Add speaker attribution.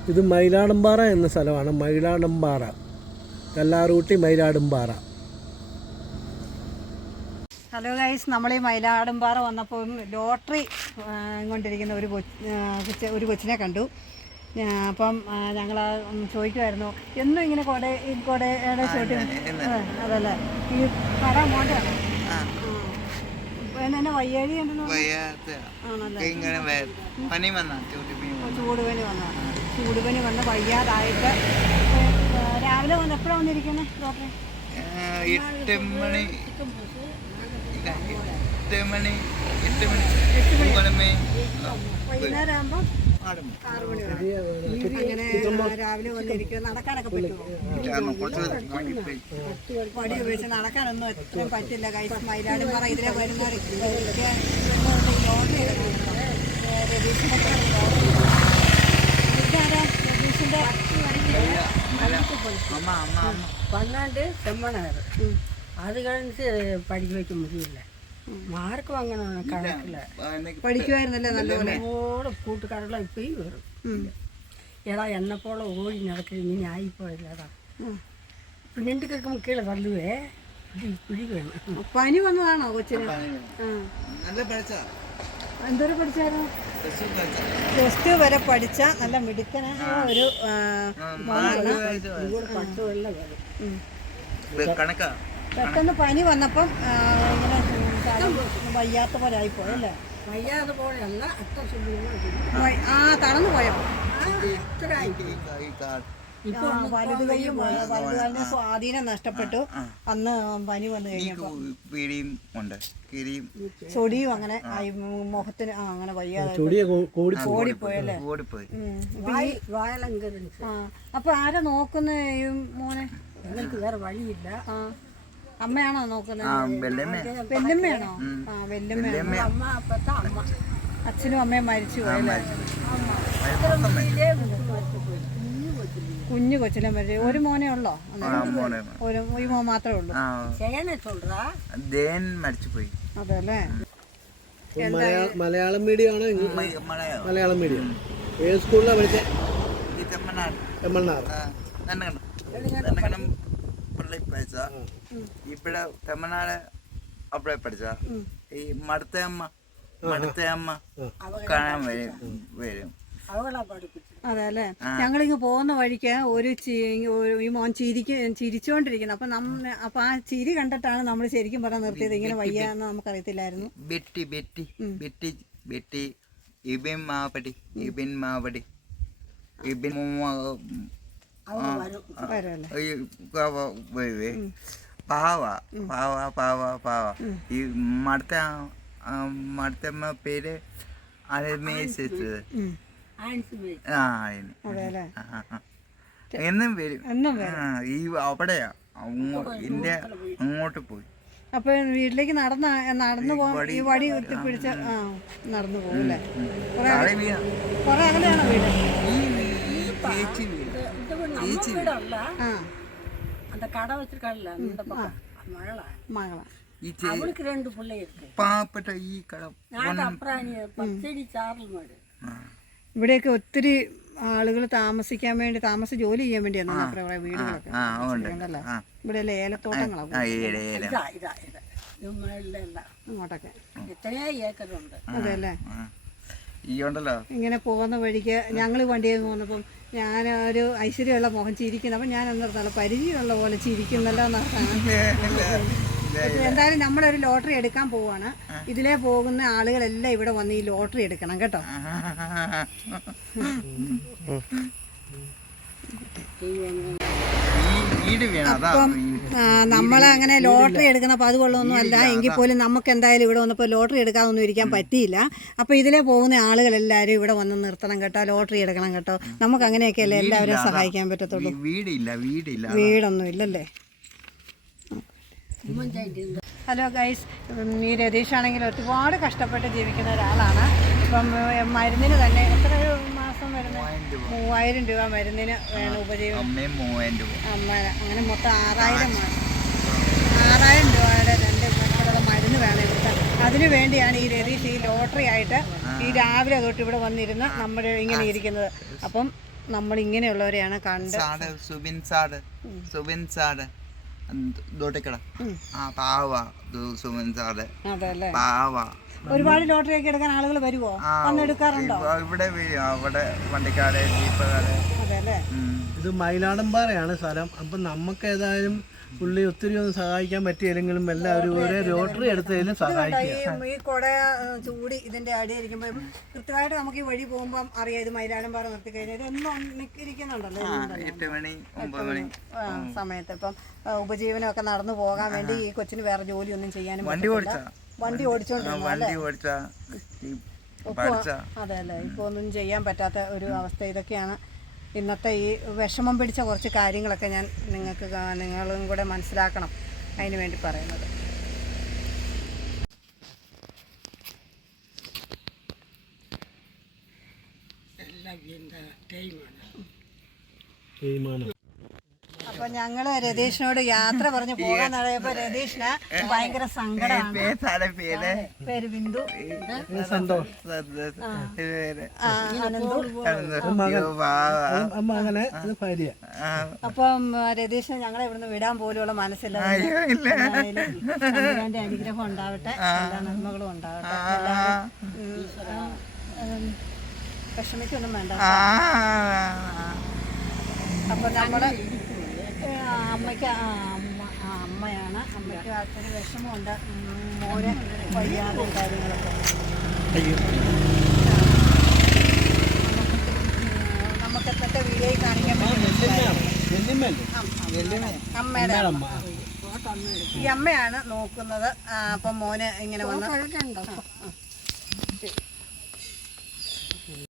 Speaker 1: ഇത് മയിലാടുംപാറ എന്ന സ്ഥലമാണ്. മയിലാടുംപാറ, കല്ലാറൂട്ടി മയിലാടുംപാറ.
Speaker 2: ഹലോ ഗൈസ്, നമ്മൾ ഈ മയിലാടുംപാറ വന്നപ്പോൾ ലോട്ടറി കൊണ്ടിരിക്കുന്ന ഒരു കൊച്ചിനെ കണ്ടു. അപ്പം ഞങ്ങൾ ചോദിക്കുമായിരുന്നു, എന്നും ഇങ്ങനെ കൊടയുടെ ചോട്ടി അതല്ലേ ഈ കട മോണ്ടാണ് എന്നെ വയ്യാഴി ചൂടുപനി വന്ന് വയ്യാതായിട്ട് രാവിലെ വന്ന് എപ്പോഴാണ് വന്നിരിക്കുന്നത് ഡോക്ടറെ?
Speaker 3: 8 മണി
Speaker 2: വൈകുന്നേരം ആകുമ്പോൾ 6 മണി വരെ അങ്ങനെ രാവിലെ വന്നിരിക്കും. നടക്കാനൊക്കെ പറ്റുമോ? പടി ഉപയോഗിച്ച് നടക്കാനൊന്നും എത്രയും പറ്റില്ല. കൈസ് മയിലാടുംപാറ ഇതിലെ വരുന്നവർക്ക് ലോട്ടറി രതീഷിൻ്റെ
Speaker 4: பன்னாண்டு செம்மனார் அது கழிஞ்சு படிக்க வைக்க முடியல. மார்க் வாங்கணும் கணக்கில்
Speaker 2: പഠിക്കുമായിരുന്നല്ലേ നല്ലപോലെ.
Speaker 4: கூட்டுக்காரெல்லாம் இப்பயும் வரும். ஏடா என்னை போல் ஓடி நடக்குது, நீ ஆகி போயிடலடா. இப்போ நின்று கேட்கும் கீழே தள்ளுவே, இப்படி வேணும்.
Speaker 2: പനി വന്നതാണോ കൊച്ചിന്? എന്തോരം പഠിച്ചായിരുന്നു? +2 വരെ പഠിച്ച നല്ല മിടുക്കനായ ഒരു പെട്ടെന്ന് പനി വന്നപ്പം ഇങ്ങനെ വയ്യാത്ത പോലെ ആയിപ്പോയി അല്ലേ?
Speaker 4: വയ്യാതെ പോലെയല്ല, അത്ര
Speaker 2: തളർന്നു പോയോ?
Speaker 3: വലുതുകാലിന്
Speaker 2: സ്വാധീനം നഷ്ടപ്പെട്ടു. അന്ന് പനി വന്നു കഴിഞ്ഞപ്പോ ചൊടിയും അങ്ങനെ മുഖത്തിന് അങ്ങനെ വയ്യാതെ ഓടിപ്പോയല്ലേ? അപ്പൊ ആരാ നോക്കുന്ന ഈ മോനെ?
Speaker 4: വേറെ വഴിയില്ല.
Speaker 2: അമ്മയാണോ നോക്കുന്നത്? വെല്ലമ്മയാണോ? വെല്ലമ്മയാണോ?
Speaker 4: അമ്മ അപ്പത്തെ അമ്മ.
Speaker 2: അച്ഛനും അമ്മയും മരിച്ചു പോയല്ലേ? കുഞ്ഞു കൊച്ചിലെ മരിച്ചു. ഒരു മോനെ ഉള്ളോ? ഈ മോൻ മാത്രമേ ഉള്ളൂ. അതല്ലേ.
Speaker 1: മലയാളം മീഡിയം ആണോ? മലയാളം മീഡിയം. ഏത് സ്കൂളിലാണ് പഠിച്ചത്?
Speaker 3: ഇവിടെ തമിഴ്നാട് അവിടെ പഠിച്ച ഈ മടുത്തയമ്മ കാണാൻ വരും.
Speaker 2: അതെ അല്ലേ. ഞങ്ങളിങ്ങ് പോകുന്ന വഴിക്ക് ഈ മോൻ ചിരിച്ചോണ്ടിരിക്കുന്നു. അപ്പൊ ആ ചിരി കണ്ടിട്ടാണ് നമ്മൾ ശരിക്കും പറഞ്ഞാൽ നിർത്തിയത്. ഇങ്ങനെ വയ്യാന്ന് നമുക്കറിയത്തില്ലായിരുന്നു.
Speaker 3: ബെറ്റി ഇബിൻ മാവടി പാവ ഈ മടുത്തമ്മ പേര് എന്നും വരും. ഈ അവിടെയാ എന്റെ അങ്ങോട്ട് പോയി.
Speaker 2: അപ്പൊ വീട്ടിലേക്ക് നടന്നു പോകാൻ ഈ വടി പിടിച്ച് നടന്നു പോകൂല്ലേ? കൊറേ അകലെയാണോ വീട്?
Speaker 4: அந்த கடை வச்சிருக்காங்கல்ல அந்த பக்கம்
Speaker 2: மகளா
Speaker 4: அவளுக்கு 2 பிள்ளை இருக்கு.
Speaker 3: പാവപ്പെട്ട ഈ കട
Speaker 4: അപ്പുറം പച്ചടി ചാറൽ മാട്.
Speaker 2: ഇവിടെയൊക്കെ ഒത്തിരി ആളുകൾ താമസിക്കാൻ വേണ്ടി ജോലി ചെയ്യാൻ വേണ്ടിയാണ് കുറെ വീടുകളൊക്കെ ഉണ്ടല്ലേ. ഇവിടെ അല്ലേ ഏലത്തോട്ടങ്ങളാണ് അങ്ങോട്ടൊക്കെ.
Speaker 4: ഇത്രയും ഏക്കറുണ്ട്.
Speaker 2: അതെ അല്ലേ. ഇങ്ങനെ പോകുന്ന വഴിക്ക് ഞങ്ങൾ വണ്ടിയിൽ പോകുന്നപ്പം ഞാനൊരു ഐശ്വര്യമുള്ള മുഖം ചിരിക്കുന്നു. അപ്പം ഞാൻ എന്നിടത്തോളം പരിചയമുള്ള പോലെ ചിരിക്കുന്നല്ലോ എന്നാണ്. എന്തായാലും നമ്മളൊരു ലോട്ടറി എടുക്കാൻ പോവാണ്. ഇതിലേ പോകുന്ന ആളുകളെല്ലാം ഇവിടെ വന്ന് ഈ ലോട്ടറി എടുക്കണം കേട്ടോ. അപ്പം നമ്മളങ്ങനെ ലോട്ടറി എടുക്കുന്ന പതിവുള്ളൊന്നും അല്ല. എങ്കിൽ പോലും നമുക്ക് എന്തായാലും ഇവിടെ വന്നപ്പോൾ ലോട്ടറി എടുക്കാതൊന്നും ഇരിക്കാൻ പറ്റിയില്ല. അപ്പോൾ ഇതിലേ പോകുന്ന ആളുകളെല്ലാവരും ഇവിടെ വന്ന് നിർത്തണം കേട്ടോ, ലോട്ടറി എടുക്കണം കേട്ടോ. നമുക്ക് അങ്ങനെയൊക്കെയല്ലേ എല്ലാവരും സഹായിക്കാൻ പറ്റത്തുള്ളൂ. വീടൊന്നും ഇല്ലല്ലേ. ഹലോ ഗൈസ്, ഈ രതീഷാണെങ്കിൽ ഒരുപാട് കഷ്ടപ്പെട്ട് ജീവിക്കുന്ന ഒരാളാണ്. ഇപ്പം മരുന്നിന് തന്നെ എത്ര മാസം വരുന്നത്? 3000 രൂപ മരുന്നിന് വേണം ഉപജീവനം. അമ്മ അങ്ങനെ മൊത്തം 6000 രൂപയുടെ 2 മക്കളുടെ മരുന്ന് വേണം ഇവിടുത്തെ. അതിനു വേണ്ടിയാണ് ഈ രതീഷ് ഈ ലോട്ടറി ആയിട്ട് ഈ രാവിലെ തൊട്ട് ഇവിടെ വന്നിരുന്ന് നമ്മൾ ഇങ്ങനെ ഇരിക്കുന്നത്. അപ്പം നമ്മൾ ഇങ്ങനെയുള്ളവരെയാണ് കണ്ട്
Speaker 3: സാറ് സുബിൻ സാറ് ദോട്ടിക്കട പാവ സുബിൻ സാറ്
Speaker 2: അതല്ലേ
Speaker 3: പാവ.
Speaker 2: ഒരുപാട് ലോട്ടറി ഒക്കെ എടുക്കാൻ ആളുകൾ വരുമോ, വന്നെടുക്കാറുണ്ടോ?
Speaker 3: ഇവിടെ അവിടെ വണ്ടിക്കാര് ജീപ്പുകാര്.
Speaker 2: അതെല്ലേ.
Speaker 1: ഇത് മയിലാടമ്പാറയാണ് സ്ഥലം. അപ്പം നമുക്ക് ഏതായാലും പുള്ളി ഒത്തിരി ഒന്നും സഹായിക്കാൻ പറ്റിയില്ലെങ്കിലും എല്ലാവരും ഒരേ ലോട്ടറി എടുത്തതിലും സഹായിക്കും.
Speaker 2: ഈ കൊട ചൂടി ഇതിന്റെ അടിയിരിക്കുമ്പോൾ കൃത്യമായിട്ട് നമുക്ക് ഈ വഴി പോകുമ്പോൾ അറിയാം ഇത് മയിലാടമ്പാറ നിർത്തി കഴിഞ്ഞാൽ ഇതൊന്നും ഇരിക്കുന്നുണ്ടല്ലോ
Speaker 3: 8 മണി 9 മണി
Speaker 2: സമയത്ത്. ഇപ്പം ഉപജീവനമൊക്കെ നടന്നു പോകാൻ വേണ്ടി ഈ കൊച്ചിന് വേറെ ജോലിയൊന്നും ചെയ്യാനും
Speaker 3: വണ്ടി
Speaker 2: ഓടിച്ചോണ്ടിരുന്നു. അതെ അല്ലേ. ഇപ്പൊ ഒന്നും ചെയ്യാൻ പറ്റാത്ത ഒരു അവസ്ഥ. ഇതൊക്കെയാണ് ഇന്നത്തെ ഈ വിഷമം പിടിച്ച കുറച്ച് കാര്യങ്ങളൊക്കെ ഞാൻ നിങ്ങളും കൂടെ മനസ്സിലാക്കണം അതിന് വേണ്ടി പറയുന്നത്. അപ്പൊ ഞങ്ങള് രതീഷിനോട് യാത്ര പറഞ്ഞ് പോകാൻ നടയപ്പോ രതീഷിന് ഭയങ്കര സങ്കടമാണ്. പേര് ബിന്ദു, അപ്പം രതീഷിന് ഞങ്ങളെ ഇവിടുന്ന് വിടാൻ പോലുള്ള മനസ്സില്ല. എന്റെ അനുഗ്രഹം ഉണ്ടാവട്ടെ, എല്ലാ നന്മകളും ഉണ്ടാവട്ടെ. വിഷമിക്കൊന്നും വേണ്ട. അപ്പൊ നമ്മള് അമ്മയാണ്. അമ്മയ്ക്ക് അച്ഛന് വിഷമമുണ്ട്, മോന് വയ്യാതും കാര്യങ്ങളൊക്കെ. നമുക്ക് ഇന്നത്തെ വീഡിയോ കാണിക്കാൻ അമ്മയുടെ ഈ അമ്മയാണ് നോക്കുന്നത്. അപ്പം മോന് ഇങ്ങനെ വന്ന്